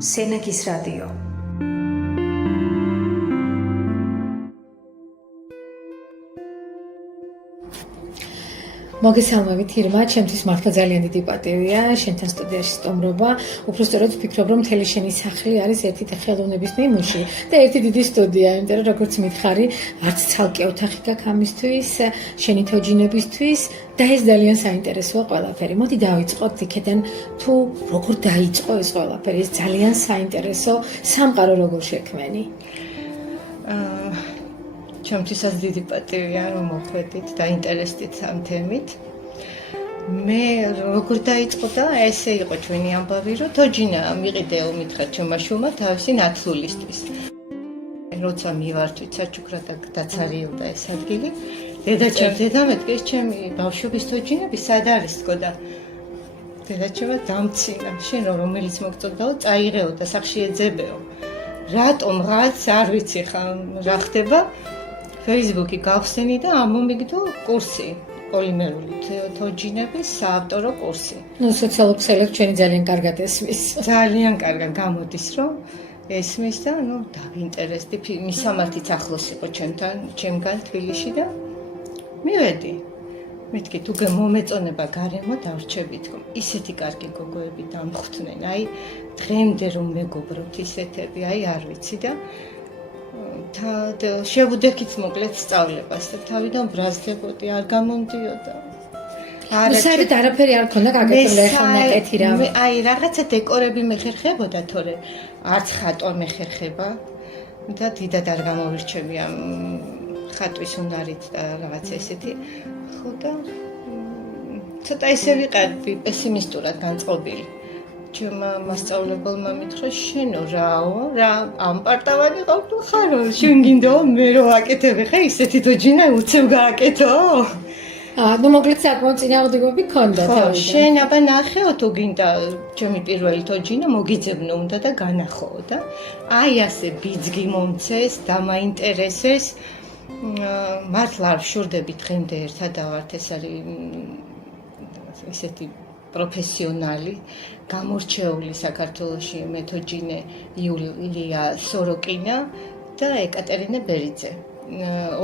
სენაკის რადიო. მოგესალმებით ირმა, ჩემთვის მართლა ძალიან დიდი პატივია შენთან სტუდიაში სტუმრობა. უბრალოდ ვფიქრობ, რომ მთელი შენი სახლი არის ერთი ხელოვნების ნიმუში და ერთი დიდი სტუდია, იმიტომ რომ როგორც მითხარი, არც ცალკე ოთახი გაქვს ამისთვის, შენი თოჯინებისთვის და ეს ძალიან საინტერესოა ყველაფერი. მოდი დავიწყოთ იქიდან, თუ როგორ დაიწყო ეს ყველაფერი, ეს ძალიან საინტერესო სამყარო როგორ შექმენი. ჩემთვისაც დიდი პატივია რომ მოხვედით და ინტერესდით ამ თემით. მე როგორ დაიწყო და ესე იყო ჩვენი ამბავი, რომ თოჯინა მიყიდეო მითხრა ჩემმა შვილმა თავისი ნათლულისთვის. როცა მივართვით საჩუქრად და დაცარიელდა ეს ადგილი, დედამეთქეს ჩემი ბავშვობის თოჯინები სად არის თქო და დედაჩემმა დამცინა, შენ რომელიც მოგწოდაო, წაიღეო და სახში ეძებეო. რატომ რაც არ ვიცი ხა რა ხდება? Facebook-ი გავხსენი და ამომიგდო კურსი, პოლიმერული თოჯინების საავტორო კურსი. სოციალურ ქსელებს ჩვენი ძალიან კარგად ესმის. ძალიან კარგად გამოდის, რომ ესმის და დავინტერესდი, მისამართიც ახლოს იყო ჩემგან თბილისში და მივედი. მეთქი თუ მომეწონება გარემო დავრჩებით, ისეთი კარგი გოგოები დამხვდნენ, აი დღემდე რომ მეგობრობთ ისეთები, აი არ ვიცი და შევუდექით მოკლედ სწავლებას და თავიდან ბრაზდებოდი, არ გამომდიოდა. საერთოდ არაფერი არ ქონდა გაკეთებული ახლა მოკეთი რა. აი რაღაცა დეკორები მეხერხებოდა, თორე არც ხატვა მეხერხება და დიდად არ გამოვირჩევი ამ ხატვის უნარით და რაღაცა ესეთი. ხო და ცოტა ესე ვიყავი პესიმისტურად განწყობილი. ჩემმა მასწავლებელმა მითხრა, შენო რა ამ პარტავანი ყავ თუ ხარო, შენ გინდაო მე რო აკეთებ ხა ისეთი თოჯინა უცებ გააკეთო? მოკლედ საკმაოდ წინააღმდეგობები ქონდა თავიდან. შენ აბა ნახეო თუ გინდა ჩემი პირველი თოჯინა მოგიძებნო უნდა და განახოო და აი ასე ბიძგი მომცეს, დამაინტერესეს. მართლა არ ვშურდები დღემდე ერთად დავართ, ეს არის ისეთი პროფესიონალი, გამორჩეული საქართველოში მეთოჯინე იულია სოროკინა და ეკატერინე ბერიძე.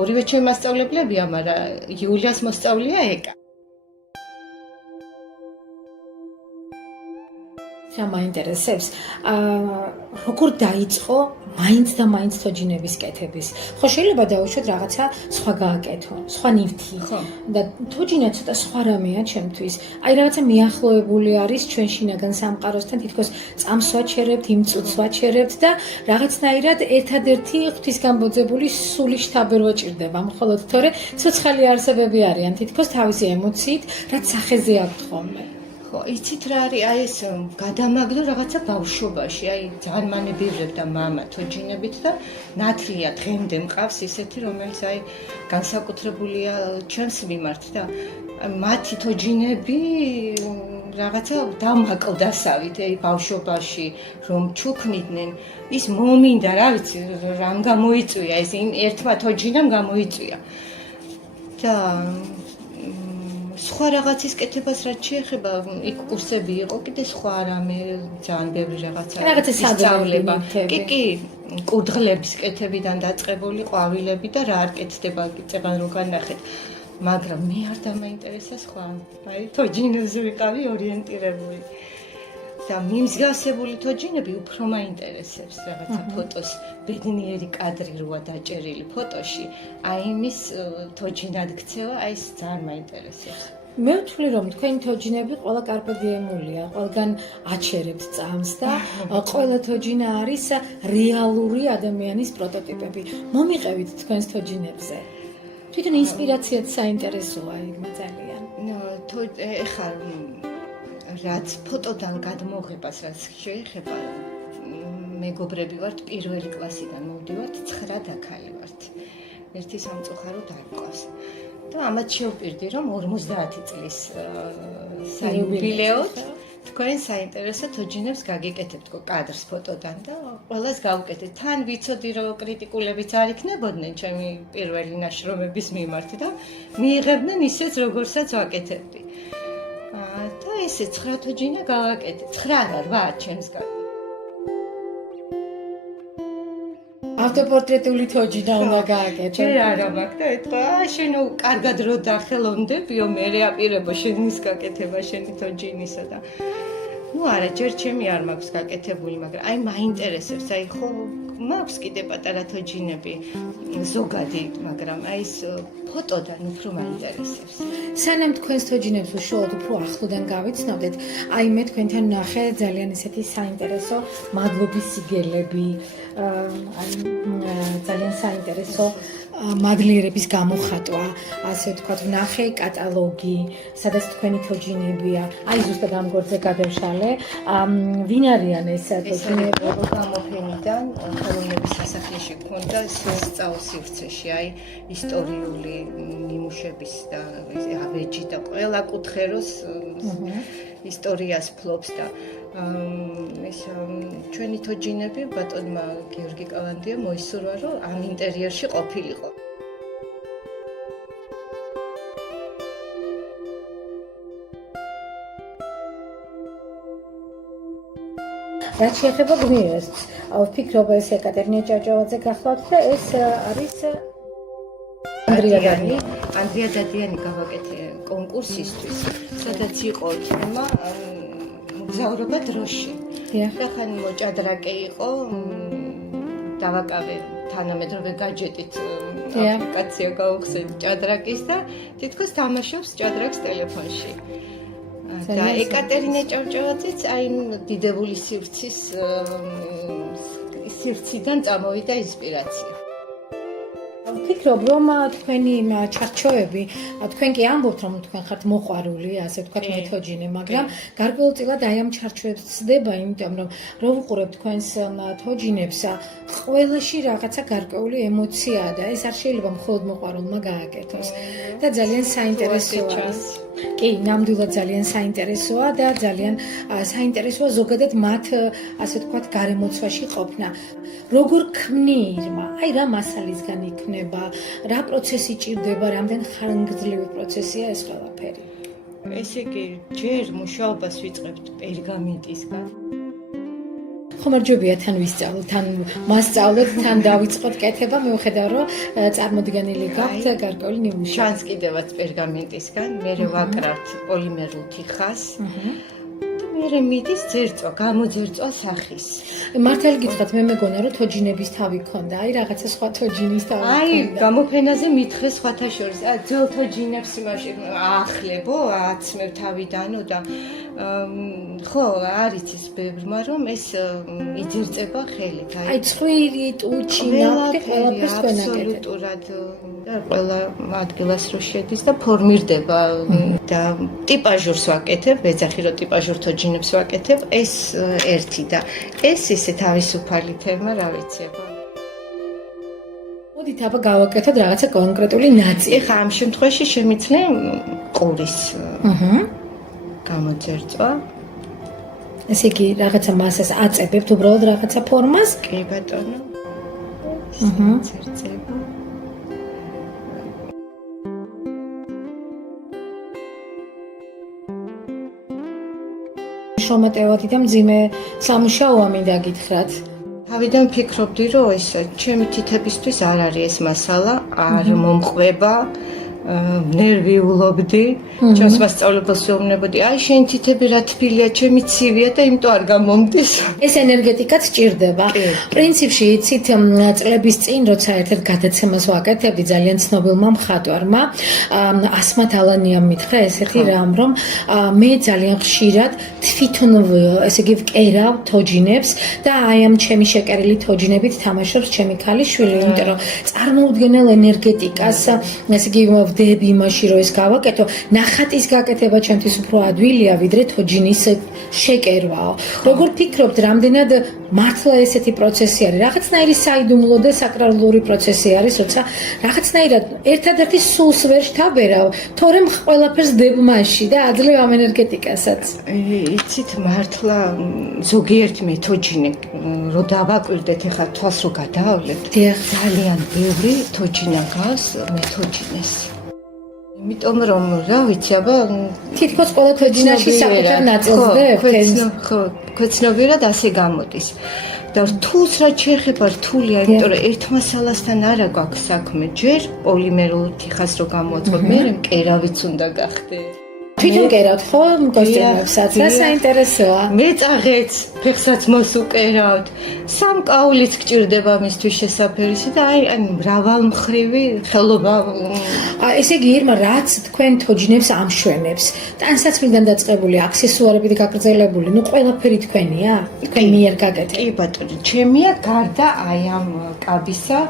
ორივე ჩემი მასწავლებლებია, მაგრამ იულიას მოსწავლეა ეკა. მაინტერესებს, როგორ დაიწყო მაინც და მაინც თოჯინების კეთების. ხო შეიძლება დავუშვათ რაღაცა სხვა გააკეთო, სხვა ნივთი. და თოჯინა ცოტა სხვა რამეა ჩემთვის. აი რაღაცა მიახლოებული არის ჩვენ შინაგან სამყაროსთან, თითქოს წამს ვაჩერებთ, იმ წუთს ვაჩერებთ და რაღაცნაირად ერთადერთი ღვთისგამბოძებული სული შთაბერ ვაჭირდება. მხოლოდ თორე ცოცხალი არსებები არიან, თითქოს თავისი ემოციით, რაც სახეზე აქვთ ხოლმე. იცით რა არის, აი ეს გადამაგდო რაღაცა ბავშვობაში, აი ძარმანებივრებდა მამა თოჯინებით და ნათლია დღემდე მყავს ისეთი, რომელიც აი განსაკუთრებულია ჩემს მიმართ და მათი თოჯინები რაღაცა დამაკლდასავით, აი ბავშვობაში რომ ჩუქნიდნენ, ის მომინდა, რა ვიცი, რამ გამოიწვია, ეს ერთმა თოჯინამ გამოიწვია. და სხვა რაღაცის კეთებას რაც შეეხება, იქ კურსები იყო, კიდე სხვა რამე ძალიან ბევრი რაღაცა სწავლება. კი, კურდღლების კეთებიდან დაწყებული, ყვავილები და რა არ კეთდება, წეგან რო განახეთ. მაგრამ მე არ დამაინტერესა სხვა. აი, თოჯინებზე ვიყავი ორიენტირებული. და მიმსგავსებული თოჯინები უფრო მაინტერესებს, რაღაცა ფოტოს ბედნიერი კადრი როა დაჭერილი ფოტოში, აი იმის თოჯინად ქცევა, აი ეს ძალიან მაინტერესებს. მე ვთვლი რომ თქვენი თოჯინები ყველა კარპე დიემულია, ყველგან აჩერებთ წამს და ყველა თოჯინა არის რეალური ადამიანის პროტოტიპები. მომიყევით თქვენს თოჯინებზე. თვითონ ინსპირაციაც საინტერესოა იგმა ძალიან. ეხლა რაც ფოტოდან გადმოღებას რაც შეეხება, მეგობრები ვართ, პირველი კლასიდან მოვდივართ, 9 დაქალი ვართ. ერთი სამწუხაროდ არ მყავს. და ამათ შევპირდი, რომ 50 წლის საიუბილეოდ თქვენ საინტერესო თოჯინებს გაგიკეთებთ კადრს ფოტოდან და ყველას გავუკეთეთ. თან ვიცოდი, რომ კრიტიკულებიც არ იქნებოდნენ ჩემი პირველი ნაშრომების მიმართ და მიიღებდნენ ისეც, როგორცაც ვაკეთებდი. და ესე 9 თოჯინა გავაკეთე. 9 რა 8 ჩემს გარდა. ავტოპორტრეტული თოჯინა უნდა გააკეთო. ჯერ არა მაქვს და ეთქვა, შენ კარგად რო დახელოვნდებიო, მე რეაპირებო შენის გაკეთება შენი თოჯინისა და ну არა, ჯერ ჩემი არ მაქვს გაკეთებული, მაგრამ აი მაინტერესებს, აი ხო მაქვს კიდე პატარა თოჯინები ზოგადი, მაგრამ აი ეს ფოტოდან უფრო მაინტერესებს. სანამ თქვენს თოჯინებს უშუალოდ უფრო ახლოდან გავიცნობდეთ, აი მე თქვენთან ნახე ძალიან ისეთი საინტერესო მადლობის სიგელები, აი ძალიან საინტერესო მადლიერების გამოხატვა, ასე ვთქვათ, ვნახე კატალოგი, სადაც თქვენი თოჯინებია. აი ზუსტად ამ გვერდზე გადავშალე. ვინ არიან ეს თოჯინები? გამოფენიდან ხელოვნების სასახლეში გქონდა სწავლის სივრცეში, აი ისტორიული ნიმუშების და ავეჯი და ყველა კუთხეროს ისტორიას ფლობს და ეს ჩვენი თოჯინები ბატონმა გიორგი კალანდია მოისურვა, რომ ამ ინტერიერში ყოფილიყო. რაც შეეხება გმირას, ვფიქრობ ეს ეკატერინე ჭავჭავაძე გახლავთ და ეს არის ანდრია დადიანი გავაკეთე კონკურსისთვის, სადაც იყო თემა მგზავრობა დროში. და ხან მოჭადრაკე იყო, დავაკავე თანამედროვე გაჯეტით აპლიკაცია გავხსენ ჭადრაკის და თითქოს თამაშობს ჭადრაკს ტელეფონში. და ეკატერინე ჭავჭავაძეც აი დიდებული სივრციდან წამოვიდა ინსპირაცია. ვფიქრობ, რომ თქვენი ჩარჩოები, თქვენ კი ამბობთ, რომ თქვენ ხართ მოყვარული, ასე ვთქვათ, მეთოჯინე, მაგრამ გარკვეულწილად აი ამ ჩარჩოებს ცდება, იმიტომ რომ რო ვუყურებ თქვენს თოჯინებს, ყველაში რაღაცა გარკვეული ემოციაა და ეს არ შეიძლება მხოლოდ მოყვარულმა გააკეთოს. და ძალიან საინტერესოა. კი, ნამდვილად ძალიან საინტერესოა და ძალიან საინტერესოა ზოგადად მათ, ასე ვთქვათ, გარემოცვაში ყოფნა. როგორ ქმნიერმა, აი რა მასალისგან იქნება, რა პროცესი ჭირდება, რამდენ ხანგრძლივი პროცესია ეს ყველაფერი. ესე იგი, ჯერ მუშაობას ვიწყებთ პერგამენტისგან. ხომარჯობია თან ვისწავლოთ, თან მასწავლოთ, თან დავიწყოთ კეთება, მიუხედავ რომ წარმოდგენილი გაქვთ გარკვეული ნიმუში. ჩანს კიდევაც პერგამენტისგან, მე ვაკრავთ პოლიმერულ თიხას. მე მიდის ძერწვა, გამოძერწვა სახის. მართალი გითხრათ, მე მეგონა რომ თოჯინების თავი ქონდა, აი რაღაცა სხვა თოჯინის თავი ქონდა. აი, გამოფენაზე მითხრე სხვათა შორის, ძველ თოჯინებს მაშინ აახლებო, აცმევ თავიდანო და ხო, არის ის ბევრმა რომ ეს იძერწება ხელით. აი, წვირი, ტუჩი, ნაფტი, ყველაფერს თქვენ აკეთებთ. აბსოლუტურად და ყველა ადგილას რო შედის და ფორმირდება და ტიპაჟურს ვაკეთებ, ეძახი რომ ტიპაჟურ თოჯინებს ვაკეთებ, ეს ერთი და ეს ისე თავისუფალი თემა, რა ვიცი. მოდით აბა გავაკეთოთ რაღაცა კონკრეტული ნაწილი. ეხა ამ შემთხვევაში შემიძლია ყურის გამოძერწვა. ესე იგი, რაღაცა მასას აწებებთ უბრალოდ რაღაცა ფორმას? კი ბატონო. ძერწება. შრომატევადი და მძიმე სამუშაოა მინდა გითხრათ. თავიდან ფიქრობდი, რომ ეს ჩემი თითებისთვის არ არის ეს მასალა, არ მომყვება, ნერვიულობდი, ჩემს მასწავლებელს ვეუბნებოდი, აი შენ თითები რა თბილია, ჩემი ცივია და იმიტომ არ გამომდის. ეს ენერგეტიკაც ჭირდება. პრინციპში იცით, წლების წინ, როცა ერთ-ერთ გადაცემას ვაკეთებდი ძალიან ცნობილმა მხატვარმა, ასმათ ალანიამ მითხრა ესეთი რამ, რომ მე ძალიან ხშირად თვითონ ესე იგი ვკერავ თოჯინებს და აი ამ ჩემი შეკერილი თოჯინებით თამაშობს ჩემი ქალიშვილი, იმიტომ რომ წარმოუდგენელ ენერგეტიკას, ესე იგი ვდები იმაში, რომ ეს გავაკეთო, ნახატის გაკეთება ჩემთვის უფრო ადვილია, ვიდრე თოჯინის შეკერვაო. როგორ ფიქრობთ, რამდენად მართლა ესეთი პროცესი არის? რაღაცნაირი საიდუმლო და საკრალური პროცესი არის, როცა რაღაცნაირად ერთადერთი სულს ვერ შთაბერავ, თორემ ყველაფერს დებ მასში და აძლევ ამ ენერგეტიკასაც. იცით, მართლა ზოგიერთი მეთოჯინე რო დავაკვირდეთ, ეხლა თვალს რო გადაავლებთ, ძალიან ბევრი თოჯინა გავს მეთოჯინეს. იმიტომ რომ რა ვიცი, აბა თითქოს ყველა თოჯინაში საკუთარ ნაწილს დებთ. ხო, ქვეცნობიერად ასე გამოდის. და რთულს რაც შეეხება რთულია, იმიტომ რომ ერთ მასალასთან არა გვაქვს საქმე, ჯერ პოლიმერულ თიხას რო გამოაწყობ, მე მკერავიც უნდა გახდე. თვითონ კერავთ ხო კოსტიუმებსაც? რა საინტერესოა. მე წაღეც, ფეხსაც მოსუკერავთ. სამკაულიც გჭირდება მისთვის შესაფერისი და აი მრავალმხრივი ხელობა. ესე იგი ირმა რაც თქვენ თოჯინებს ამშვენებს, ტანსაცმლიდან დაწყებული აქსესუარებით გაგრძელებული, ნუ ყველაფერი თქვენია? თქვენ მიერ გაკეთეთ? კი ბატონო, ჩემია გარდა აი ამ კაბისა.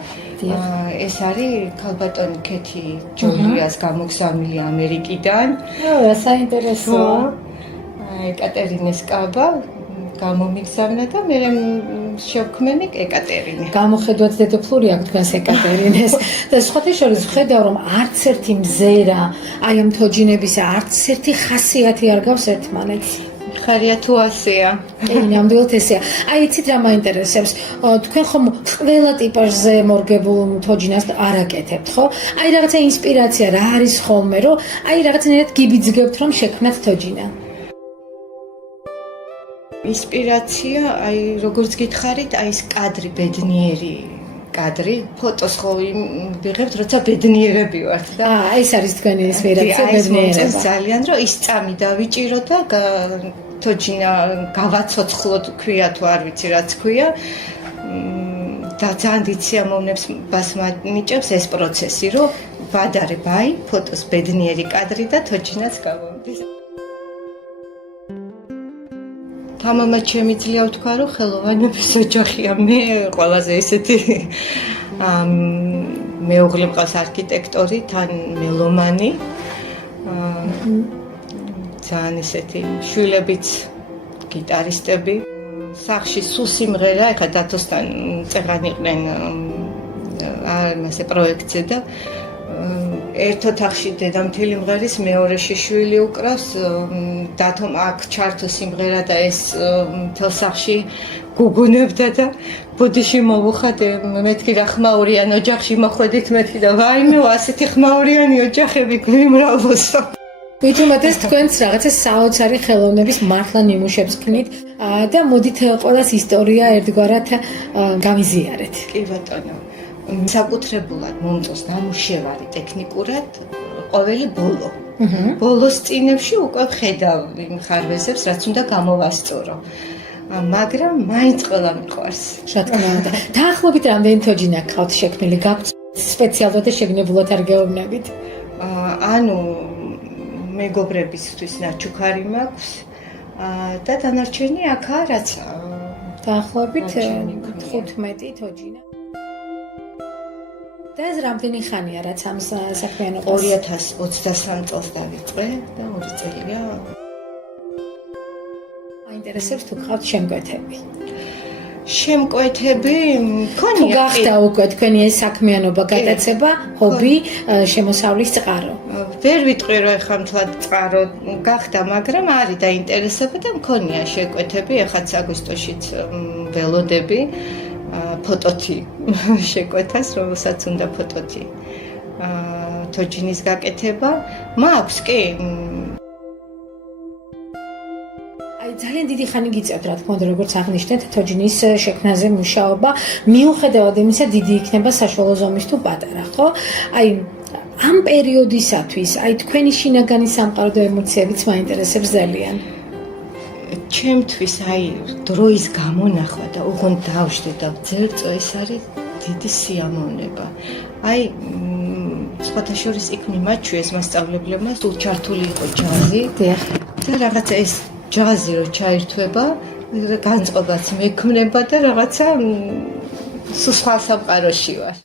ეს არის ქალბატონი ქეთი ჯოლიას გამოგზავნილი ამერიკიდან. რა საინტერესოა. ეკატერინეს კაბა გამომიგზავნა და მე შევქმენი ეკატერინე. გამოხედვაც დედოფლური აქვს თქვენს ეკატერინეს და სხვათა შორის ვხედავ რომ არც ერთი მზერა აი ამ თოჯინების არც ერთი ხასიათი არ გავს ერთმანეთს. ხარია თუ ასეა. კი, ნამდვილად ესეა. აი იცით რა მაინტერესებს? თქვენ ხომ ყველა ტიპაჟზე მორგებულ თოჯინას არ აკეთებთ, ხო? აი რაღაცა ინსპირაცია რა არის ხოლმე, რომ აი რაღაცნაირად გიბიძგებთ რომ შექმნათ თოჯინა. ინსპირაცია, აი როგორც გითხარით, აი ეს კადრი ბედნიერი კადრი, ფოტოს ხო ვიღებთ, როცა ბედნიერები ვართ და ეს არის თქვენი ინსპირაცია ბედნიერება. ძალიან რომ ის წამი დავიჭირო და თოჯინა გავაცოცხლოთ ქვია თუ არ ვიცი რაც ქვია. და ძალიან დიდ სიამოვნებას მიჭებს ეს პროცესი, რომ ვადარებ აი ფოტოს ბედნიერი კადრი და თოჯინაც გავამდის. თამამად შემიძლია ვთქვა, რომ ხელოვანების ოჯახია. მე ყველაზე ესეთი მეუღლე მყავს არქიტექტორი, თან მელომანი. ძალიან ესეთი შვილებიც გიტარისტები. სახში სულ სიმღერა, ეხლა დათოსთან წეღან იყვნენ ასე პროექტზე და ერთ ოთახში დედამთილი მღერის მეორეში შვილი უკრავს, დათომ აქ ჩართო სიმღერა და ეს მთელ სახში გუგუნებდა და ბუდიში მოვუხადე, მეთქი რა ხმაურიან ოჯახში მოხვედით მეთქი და ვაიმე, ასეთი ხმაურიანი ოჯახები გვიმრავლოსო. ვიჯუმატეს თქვენც რაღაცა საოცარი ხელოვნების მართლა ნიმუშებს ქნით და მოდით ყველას ისტორია ერთგვარად გავიზიარეთ. კი ბატონო. საკუთრებულად მომწონს ნამუშევარი ტექნიკურად ყოველი ბოლო. ბოლოს წინებში უკვე ხედავ იმ ხარვეზებს, რაც უნდა გამოვასწორო. მაგრამ მაინც ყველა მიყვარს. რა თქმა უნდა. დაახლოებით რამდენი თოჯინა გყავთ შექმნილი? გაქვთ სპეციალურად და შეგნებულად არ გეუბნებით? ანუ მეგობრებისთვის ნაჩუქარი მაქვს და დანარჩენი აქა რაცა. დაახლოებით 15 თოჯინა. და ეს რამდენი ხანია რაც ამ საქმიანობას? 2023 წელს დავიწყე და 2 წელია. მაინტერესებს თუ გყავთ შემკვეთები. შემკვეთები მქონია. თუ გახდა უკვე თქვენი ეს საქმიანობა გატაცება, ჰობი, შემოსავლის წყარო. ვერ ვიტყვი რომ ეხლა მთლად წყარო გახდა, მაგრამ არის დაინტერესება და მქონია შეკვეთები, ეხაც აგვისტოშიც ველოდები. ფოტოთი შეკვეთას, რომელსაც უნდა ფოტოთი. თოჯინის გაკეთება მაქვს კი. აი ძალიან დიდი ხანი გიწევთ რა თქმა უნდა როგორც აღნიშნეთ თოჯინის შექმნაზე მუშაობა, მიუხედავად იმისა დიდი იქნება საშუალო ზომის თუ პატარა, ხო? აი ამ პერიოდისათვის, აი თქვენი შინაგანი სამყარო და ემოციებიც მაინტერესებს ძალიან. ჩემთვის აი დროის გამონახვა და უღონ დავშდე და ვძერწო ეს არის დიდი სიამოვნება. აი სხვათა შორის იქ მიმაჩვიეს მასწავლებლებმა სულ ჩართული იყო ჯაზი და რაღაცა ეს ჯაზი რო ჩაირთვება, განწყობაც მექმნება და რაღაცა სულ სხვა სამყაროში ვარ.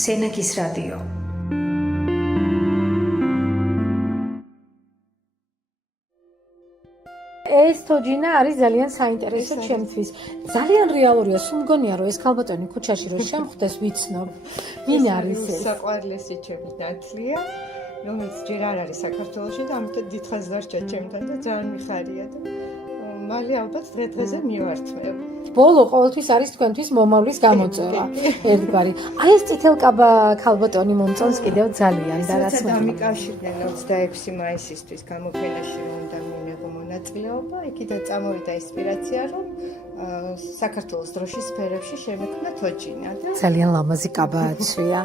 სენაკის რადიო. ეს თოჯინა არის ძალიან საინტერესო ჩემთვის. ძალიან რეალურია, სულ მგონია რომ ეს ქალბატონი ქუჩაში რო შემხვდეს ვიცნობ. ვინ არის ეს? საყვარლესი ჩემი ნათლია. რომელიც ჯერ არ არის საქართველოში და ამიტომ დიდხანს დარჩა ჩემთან და ძალიან მიხარია და მალე ალბათ დღე-დღეზე მივართმევ. ბოლო ყოველთვის არის თქვენთვის მომავლის გამოწვევა. ერთგვარი. აი ეს წითელკაბა ქალბატონი მომწონს კიდევ ძალიან და რაც დამიკავშირდნენ 26 მაისისთვის გამოფენაში უნდა მიიღო მონაწილეობა. იქიდან წამოვიდა ინსპირაცია, რომ საქართველოს დროშის სფეროში შემექმნა თოჯინა და ძალიან ლამაზი კაბააცვია.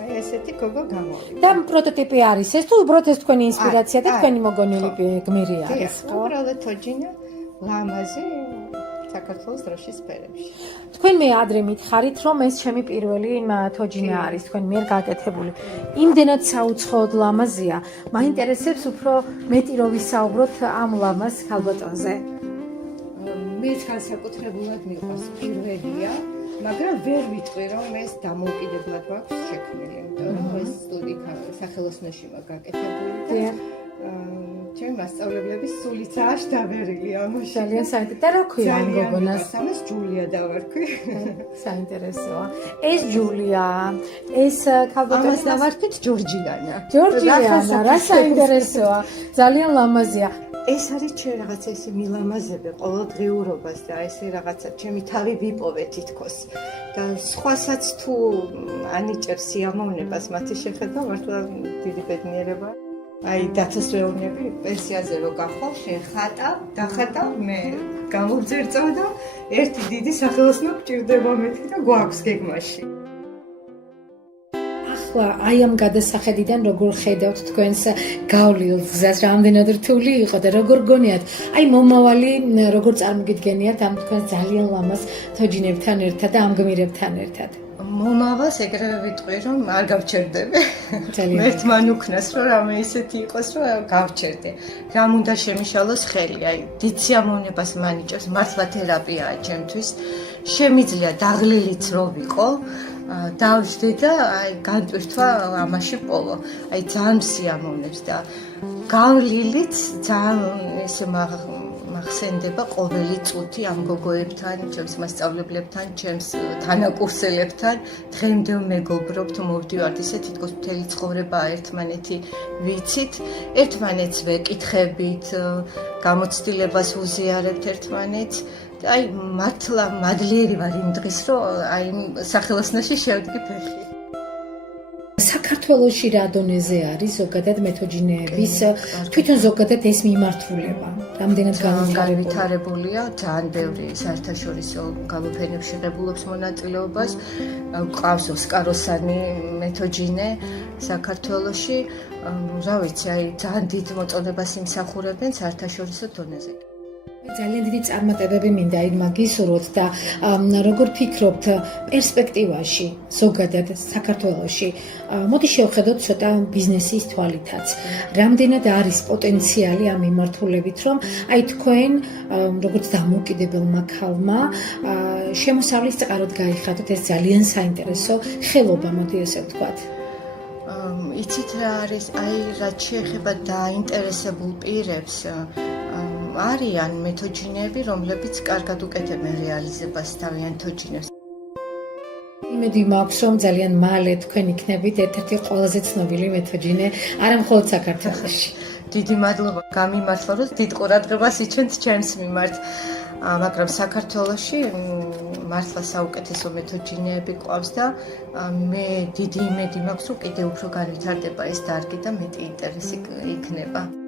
აი ესეთი გოგო გამოვიდა. და პროტოტიპი არის ეს თუ უბრალოდ ეს თქვენი ინსპირაცია და თქვენი მოგონილი გმირი არის, ხო? უბრალოდ თოჯინა ლამაზი საქართველოს დროშის სფეროში. თქვენ მე ადრე მითხარით, რომ ეს ჩემი პირველი თოჯინა არის, თქვენ მიერ გაკეთებული. იმდენად საუცხოოდ ლამაზია. მაინტერესებს უფრო მეტი რომ ვისაუბროთ ამ ლამაზ ქალბატონზე. მეც განსაკუთრებულად მიყვარს პირველია, მაგრამ ვერ ვიტყვი რომ ეს დამოუკიდებლად გვაქვს შექმნილი, იმიტომ რომ ეს სტუდია სახელოსნოში მაგაკეთებული და ჩემი მასწავლებლების სულიცაა შდაბერილი ამაში. ძალიან საინტერესო. და რა ქვია ამ გოგონას? ამას ჯულია დავარქვი. საინტერესოა. ეს ჯულია, ეს ქალბატონი ამას დავარქვით ჯორჯიანა. ჯორჯიანა, რა საინტერესოა. ძალიან ლამაზია. ეს არის ჩემ რაღაცა ესე მილამაზები ყოველდღიურობას და ესე რაღაცა ჩემი თავი ვიპოვე თითქოს და სხვასაც თუ ანიჭებს სიამოვნებას მათი შეხედვა მართლა დიდი ბედნიერება. აი დათესვეოვნები პენსიაზე რო გახვალ შენ დახატავ მე გამოვძერწავ და ერთი დიდი სახელოსნო გჭირდება მეთქი და გვაქვს გეგმაში. აი ამ გადასახედიდან როგორ ხედავთ თქვენს გავლილ გზას, რამდენად რთული იყო და როგორ გონიათ, აი მომავალი როგორ წარმოგიდგენიათ ამ თქვენს ძალიან ლამაზ თოჯინებთან ერთად და ამ გმირებთან ერთად? მომავალს ეგრევე ვიტყვი რომ არ გავჩერდები. ერთ მან უკნას რომ რამე ისეთი იყოს რომ გავჩერდე. რამ უნდა შემიშალოს ხელი, აი დიდ სიამოვნებას მანიჭებს, მართლა თერაპიაა ჩემთვის. შემიძლია დაღლილიც რო ვიყო დავждე და აი განტვირთვა ამაში პოვო. აი ძალიან სიამოვნებს და გავლილით ძალიან ესე მახსენდება ყოველი წუთი ამ გოგოებთან, ჩემს მასწავლებლებთან, ჩემს თანაკურსელებთან. დღემდე მეგობრობთ, მოვდივართ ისე თითქოს მთელი ცხოვრება ერთმანეთი ვიცით, ერთმანეთს ვეკითხებით, გამოცდილებას უზიარებთ ერთმანეთს. აი მართლა მადლიერი ვარ იმ დღის, რომ აი სახელოსნოში შევდგი ფეხი. საქართველოში რა დონეზე არის ზოგადად მეთოჯინეების თვითონ ზოგადად ეს მიმართულება? რამდენად განვითარებულია, ძალიან ბევრი საერთაშორისო გამოფენებში ღებულობს მონაწილეობას. ყავს ოსკაროსანი მეთოჯინე საქართველოში. რა ვიცი, აი ძალიან დიდ მოწონებას იმსახურებენ საერთაშორისო დონეზე. ძალიან დიდი წარმატებები მინდა იქ მაგისურვოთ და როგორ ფიქრობთ პერსპექტივაში ზოგადად საქართველოში მოდი შევხედოთ ცოტა ბიზნესის თვალითაც რამდენად არის პოტენციალი ამ მიმართულებით რომ აი თქვენ როგორც დამოუკიდებელმა ქალმა შემოსავლის წყაროდ გაიხადოთ ეს ძალიან საინტერესო ხელობა მოდი ესე ვთქვათ იცით რა არის აი რაც შეეხება დაინტერესებულ პირებს არიან მეთოჯინეები, რომლებიც კარგად უკეთებენ რეალიზებას თავიანთ თოჯინებს. იმედი მაქვს, რომ ძალიან მალე თქვენ იქნებით ერთ-ერთი ყველაზე ცნობილი მეთოჯინე, არა მხოლოდ საქართველოში. დიდი მადლობა გამიმართლა, რომ დიდ ყურადღებას იჩენთ ჩემს მიმართ. მაგრამ საქართველოში მართლა საუკეთესო მეთოჯინეები ყავს და მე დიდი იმედი მაქვს, რომ კიდევ უფრო განვითარდება ეს დარგი და მეტი ინტერესი იქნება.